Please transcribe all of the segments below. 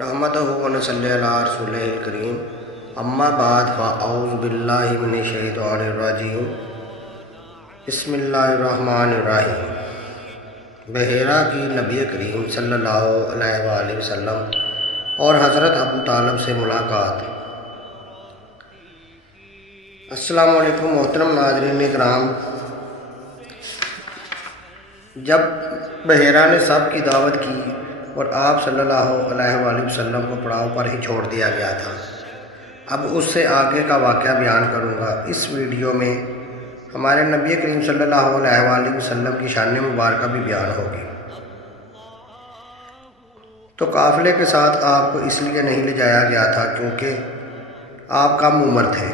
نحمدہ و نصلی علی رسولہ الکریم اما بعد فاعوذ باللہ من الشیطان الرجیم بسم اللہ الرحمن الرحیم۔ بحیرہ کی نبی کریم صلی اللہ علیہ وآلہ وسلم اور حضرت ابو طالب سے ملاقات۔ السلام علیکم محترم ناظرین کرام، جب بحیرہ نے سب کی دعوت کی اور آپ صلی اللہ علیہ وآلہ وسلم کو پڑاؤ پر ہی چھوڑ دیا گیا تھا، اب اس سے آگے کا واقعہ بیان کروں گا۔ اس ویڈیو میں ہمارے نبی کریم صلی اللہ علیہ وآلہ وسلم کی شان مبارکہ بھی بیان ہوگی۔ تو قافلے کے ساتھ آپ کو اس لیے نہیں لے جایا گیا تھا کیونکہ آپ کم عمر تھے،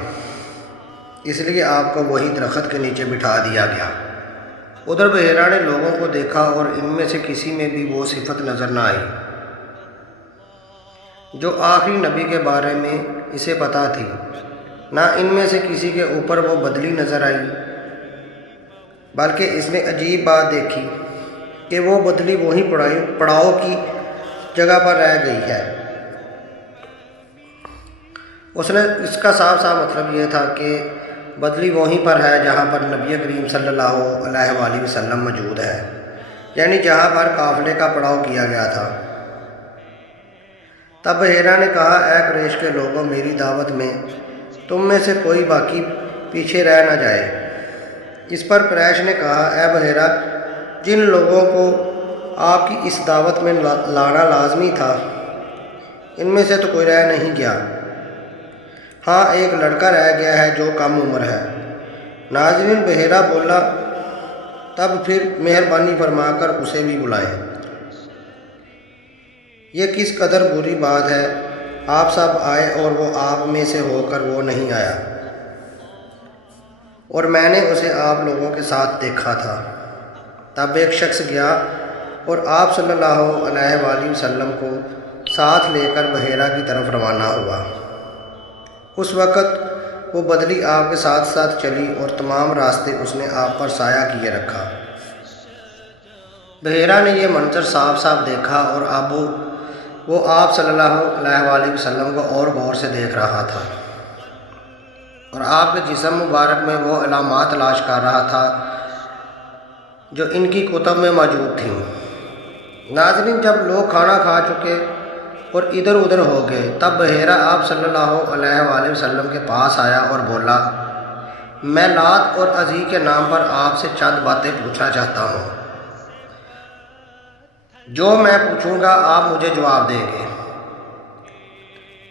اس لیے آپ کو وہی درخت کے نیچے بٹھا دیا گیا۔ ادھر بحیرہ نے لوگوں کو دیکھا اور ان میں سے کسی میں بھی وہ صفت نظر نہ آئی جو آخری نبی کے بارے میں اسے پتہ تھی، نہ ان میں سے کسی کے اوپر وہ بدلی نظر آئی، بلکہ اس نے عجیب بات دیکھی کہ وہ بدلی وہی پڑاؤ کی جگہ پر رہ گئی ہے۔ اس کا صاف صاف مطلب یہ تھا کہ بدلی وہیں پر ہے جہاں پر نبی کریم صلی اللہ علیہ وآلہ وسلم موجود ہے، یعنی جہاں پر قافلے کا پڑاؤ کیا گیا تھا۔ تب بحیرہ نے کہا، اے قریش کے لوگوں، میری دعوت میں تم میں سے کوئی باقی پیچھے رہ نہ جائے۔ اس پر قریش نے کہا، اے بحیرہ، جن لوگوں کو آپ کی اس دعوت میں لانا لازمی تھا ان میں سے تو کوئی رہ نہیں گیا، ہاں ایک لڑکا رہ گیا ہے جو کم عمر ہے۔ ناظرین، بحیرہ بولا، تب پھر مہربانی فرما کر اسے بھی بلائیں۔ یہ کس قدر بری بات ہے، آپ سب آئے اور وہ آپ میں سے ہو کر وہ نہیں آیا، اور میں نے اسے آپ لوگوں کے ساتھ دیکھا تھا۔ تب ایک شخص گیا اور آپ صلی اللہ علیہ وآلہ وسلم کو ساتھ لے کر بحیرہ کی طرف روانہ ہوا۔ اس وقت وہ بدلی آپ کے ساتھ ساتھ چلی اور تمام راستے اس نے آپ پر سایہ کیے رکھا۔ بحیرہ نے یہ منظر صاف صاف دیکھا اور اب وہ آپ صلی اللہ علیہ وآلہ وسلم کو اور غور سے دیکھ رہا تھا اور آپ کے جسم مبارک میں وہ علامات تلاش کر رہا تھا جو ان کی کتب میں موجود تھیں۔ ناظرین، جب لوگ کھانا کھا چکے اور ادھر ادھر ہو گئے، تب بحیرہ آپ صلی اللہ علیہ وآلہ وسلم کے پاس آیا اور بولا، میں لات اور عزی کے نام پر آپ سے چند باتیں پوچھنا چاہتا ہوں۔ جو میں پوچھوں گا آپ مجھے جواب دیں گے۔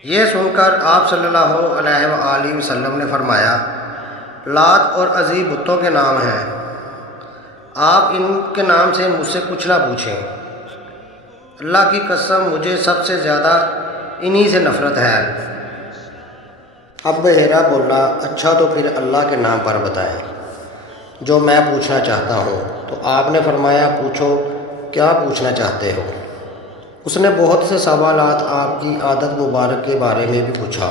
یہ سن کر آپ صلی اللہ علیہ وآلہ وسلم نے فرمایا، لات اور عزی بتوں کے نام ہیں، آپ ان کے نام سے مجھ سے کچھ نہ پوچھیں، اللہ کی قسم مجھے سب سے زیادہ انہی سے نفرت ہے۔ اب بحیرہ بولا، اچھا تو پھر اللہ کے نام پر بتائیں جو میں پوچھنا چاہتا ہوں۔ تو آپ نے فرمایا، پوچھو، کیا پوچھنا چاہتے ہو؟ اس نے بہت سے سوالات آپ کی عادت مبارک کے بارے میں بھی پوچھا۔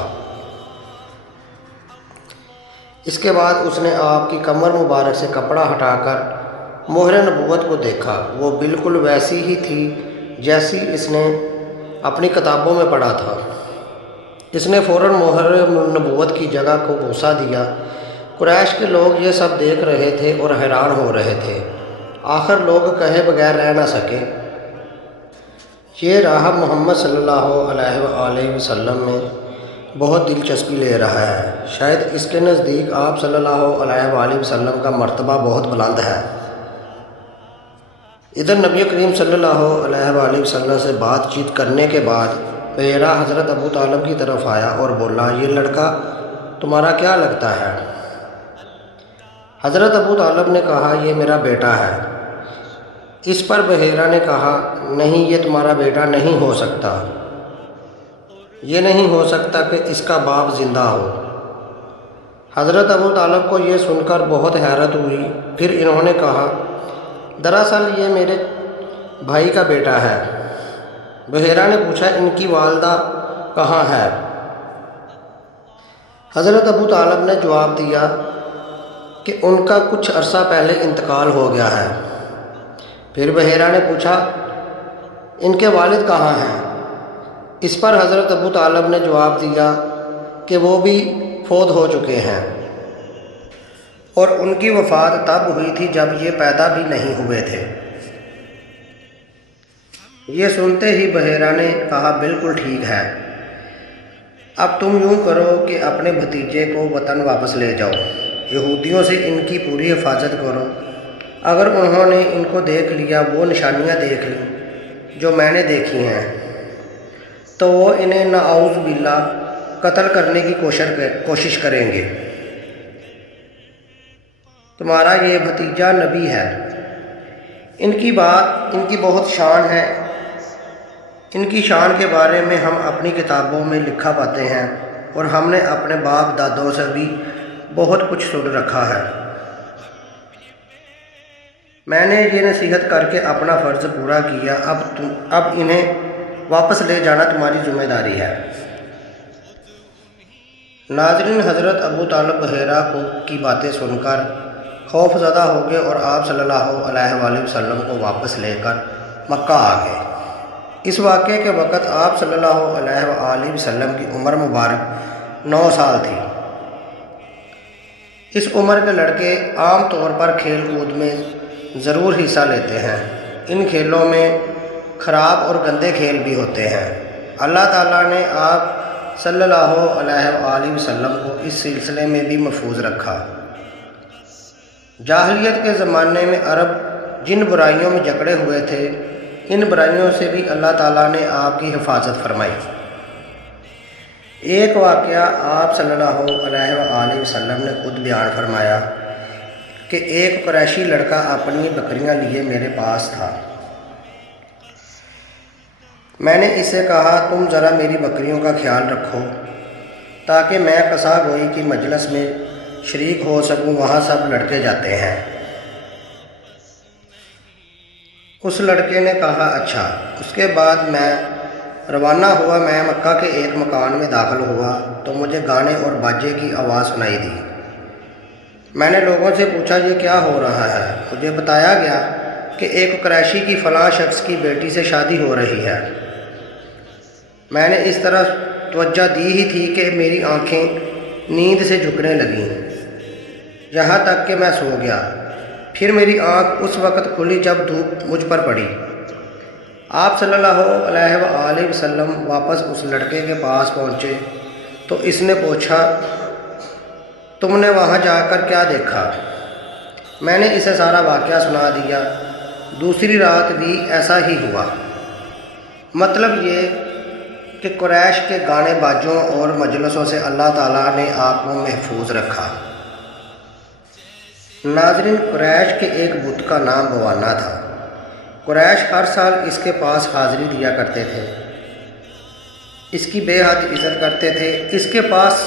اس کے بعد اس نے آپ کی کمر مبارک سے کپڑا ہٹا کر مہر نبوت کو دیکھا، وہ بالکل ویسی ہی تھی جیسی اس نے اپنی کتابوں میں پڑھا تھا۔ اس نے فوراً مہر نبوت کی جگہ کو بوسہ دیا۔ قریش کے لوگ یہ سب دیکھ رہے تھے اور حیران ہو رہے تھے، آخر لوگ کہے بغیر رہ نہ سکے، یہ راہب محمد صلی اللہ علیہ وآلہ وسلم میں بہت دلچسپی لے رہا ہے، شاید اس کے نزدیک آپ صلی اللہ علیہ وآلہ وسلم کا مرتبہ بہت بلند ہے۔ ادھر نبی کریم صلی اللہ علیہ وآلہ وسلم سے بات چیت کرنے کے بعد بحیرہ حضرت ابو طالب کی طرف آیا اور بولا، یہ لڑکا تمہارا کیا لگتا ہے؟ حضرت ابو طالب نے کہا، یہ میرا بیٹا ہے۔ اس پر بحیرہ نے کہا، نہیں، یہ تمہارا بیٹا نہیں ہو سکتا، یہ نہیں ہو سکتا کہ اس کا باپ زندہ ہو۔ حضرت ابو طالب کو یہ سن کر بہت حیرت ہوئی، پھر انہوں نے کہا، دراصل یہ میرے بھائی کا بیٹا ہے۔ بحیرہ نے پوچھا، ان کی والدہ کہاں ہے؟ حضرت ابو طالب نے جواب دیا کہ ان کا کچھ عرصہ پہلے انتقال ہو گیا ہے۔ پھر بحیرہ نے پوچھا، ان کے والد کہاں ہیں؟ اس پر حضرت ابو طالب نے جواب دیا کہ وہ بھی فوت ہو چکے ہیں اور ان کی وفات تب ہوئی تھی جب یہ پیدا بھی نہیں ہوئے تھے۔ یہ سنتے ہی بحیرہ نے کہا بالکل ٹھیک ہے، اب تم یوں کرو کہ اپنے بھتیجے کو وطن واپس لے جاؤ، یہودیوں سے ان کی پوری حفاظت کرو، اگر انہوں نے ان کو دیکھ لیا، وہ نشانیاں دیکھ لیں جو میں نے دیکھی ہیں، تو وہ انہیں نعوذ باللہ قتل کرنے کی کوشش کریں گے۔ تمہارا یہ بھتیجا نبی ہے، ان کی بہت شان ہے، ان کی شان کے بارے میں ہم اپنی کتابوں میں لکھا پاتے ہیں اور ہم نے اپنے باپ دادوں سے بھی بہت کچھ سن رکھا ہے۔ میں نے یہ نصیحت کر کے اپنا فرض پورا کیا، اب انہیں واپس لے جانا تمہاری ذمہ داری ہے۔ ناظرین، حضرت ابو طالب بحیرہ کی باتیں سن کر خوف زدہ ہو گئے اور آپ صلی اللہ علیہ وآلہ وسلم کو واپس لے کر مکہ آ گئے۔ اس واقعے کے وقت آپ صلی اللہ علیہ وآلہ وسلم کی عمر مبارک 9 سال تھی۔ اس عمر کے لڑکے عام طور پر کھیل کود میں ضرور حصہ لیتے ہیں۔ ان کھیلوں میں خراب اور گندے کھیل بھی ہوتے ہیں۔ اللہ تعالیٰ نے آپ صلی اللہ علیہ وآلہ وسلم کو اس سلسلے میں بھی محفوظ رکھا۔ جاہلیت کے زمانے میں عرب جن برائیوں میں جکڑے ہوئے تھے، ان برائیوں سے بھی اللہ تعالیٰ نے آپ کی حفاظت فرمائی۔ ایک واقعہ آپ صلی اللہ علیہ وآلہ وسلم نے خود بیان فرمایا کہ ایک قریشی لڑکا اپنی بکریاں لیے میرے پاس تھا۔ میں نے اسے کہا تم ذرا میری بکریوں کا خیال رکھو تاکہ میں قصا گوئی کی مجلس میں شریک ہو سکوں، وہاں سب لڑکے جاتے ہیں۔ اس لڑکے نے کہا اچھا۔ اس کے بعد میں روانہ ہوا۔ میں مکہ کے ایک مکان میں داخل ہوا تو مجھے گانے اور باجے کی آواز سنائی دی۔ میں نے لوگوں سے پوچھا یہ کیا ہو رہا ہے؟ مجھے بتایا گیا کہ ایک قریشی کی فلاں شخص کی بیٹی سے شادی ہو رہی ہے۔ میں نے اس طرح توجہ دی ہی تھی کہ میری آنکھیں نیند سے جھکنے لگیں، یہاں تک کہ میں سو گیا۔ پھر میری آنکھ اس وقت کھلی جب دھوپ مجھ پر پڑی۔ آپ صلی اللہ علیہ وآلہ وسلم واپس اس لڑکے کے پاس پہنچے تو اس نے پوچھا تم نے وہاں جا کر کیا دیکھا؟ میں نے اسے سارا واقعہ سنا دیا۔ دوسری رات بھی ایسا ہی ہوا۔ مطلب یہ کہ قریش کے گانے باجوں اور مجلسوں سے اللہ تعالیٰ نے آپ کو محفوظ رکھا۔ ناظرین، قریش کے ایک بت کا نام بوانا تھا۔ قریش ہر سال اس کے پاس حاضری دیا کرتے تھے، اس کی بے حد عزت کرتے تھے، اس کے پاس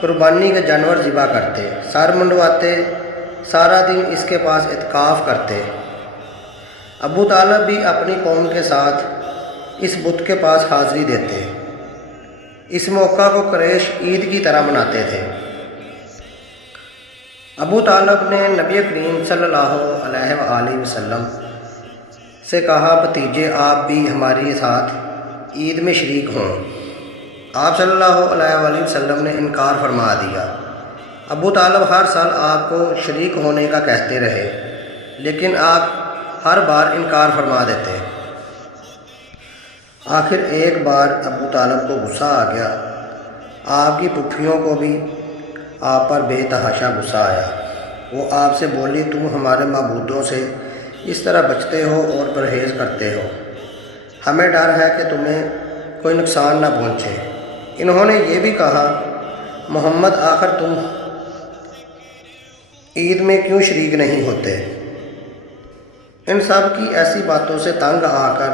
قربانی کے جانور ذبح کرتے، سر منڈواتے، سارا دن اس کے پاس اعتکاف کرتے۔ ابو طالب بھی اپنی قوم کے ساتھ اس بت کے پاس حاضری دیتے۔ اس موقع کو قریش عید کی طرح مناتے تھے۔ ابو طالب نے نبی کریم صلی اللہ علیہ وآلہ وسلم سے کہا بھتیجے آپ بھی ہمارے ساتھ عید میں شریک ہوں۔ آپ صلی اللہ علیہ وآلہ وسلم نے انکار فرما دیا۔ ابو طالب ہر سال آپ کو شریک ہونے کا کہتے رہے، لیکن آپ ہر بار انکار فرما دیتے۔ آخر ایک بار ابو طالب کو غصہ آ گیا۔ آپ کی پھوپھیوں کو بھی آپ پر بے تحاشا غصہ آیا۔ وہ آپ سے بولی تم ہمارے معبودوں سے اس طرح بچتے ہو اور پرہیز کرتے ہو، ہمیں ڈر ہے کہ تمہیں کوئی نقصان نہ پہنچے۔ انہوں نے یہ بھی کہا محمد آخر تم عید میں کیوں شریک نہیں ہوتے؟ ان سب کی ایسی باتوں سے تنگ آ کر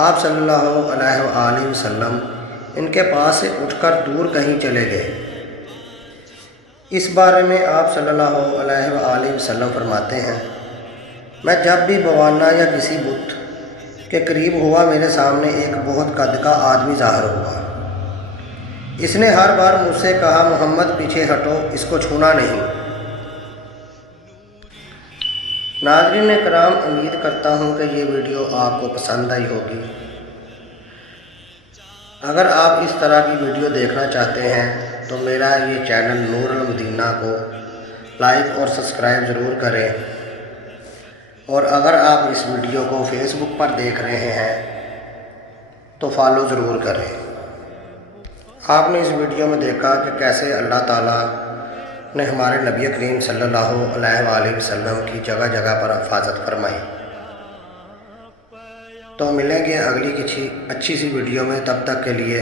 آپ صلی اللہ علیہ وآلہ وسلم ان کے پاس سے اٹھ کر دور کہیں چلے گئے۔ اس بارے میں آپ صلی اللہ علیہ وآلہ وسلم فرماتے ہیں میں جب بھی بوانا یا کسی بت کے قریب ہوا میرے سامنے ایک بہت قد کا آدمی ظاہر ہوا۔ اس نے ہر بار مجھ سے کہا محمد پیچھے ہٹو، اس کو چھونا نہیں۔ ناظرین کرام، امید کرتا ہوں کہ یہ ویڈیو آپ کو پسند آئی ہوگی۔ اگر آپ اس طرح کی ویڈیو دیکھنا چاہتے ہیں تو میرا یہ چینل نور المدینہ کو لائک اور سبسکرائب ضرور کریں، اور اگر آپ اس ویڈیو کو فیس بک پر دیکھ رہے ہیں تو فالو ضرور کریں۔ آپ نے اس ویڈیو میں دیکھا کہ کیسے اللہ تعالیٰ نے ہمارے نبی کریم صلی اللہ علیہ وآلہ وسلم کی جگہ جگہ پر حفاظت فرمائی۔ تو ملیں گے اگلی کسی اچھی سی ویڈیو میں، تب تک کے لیے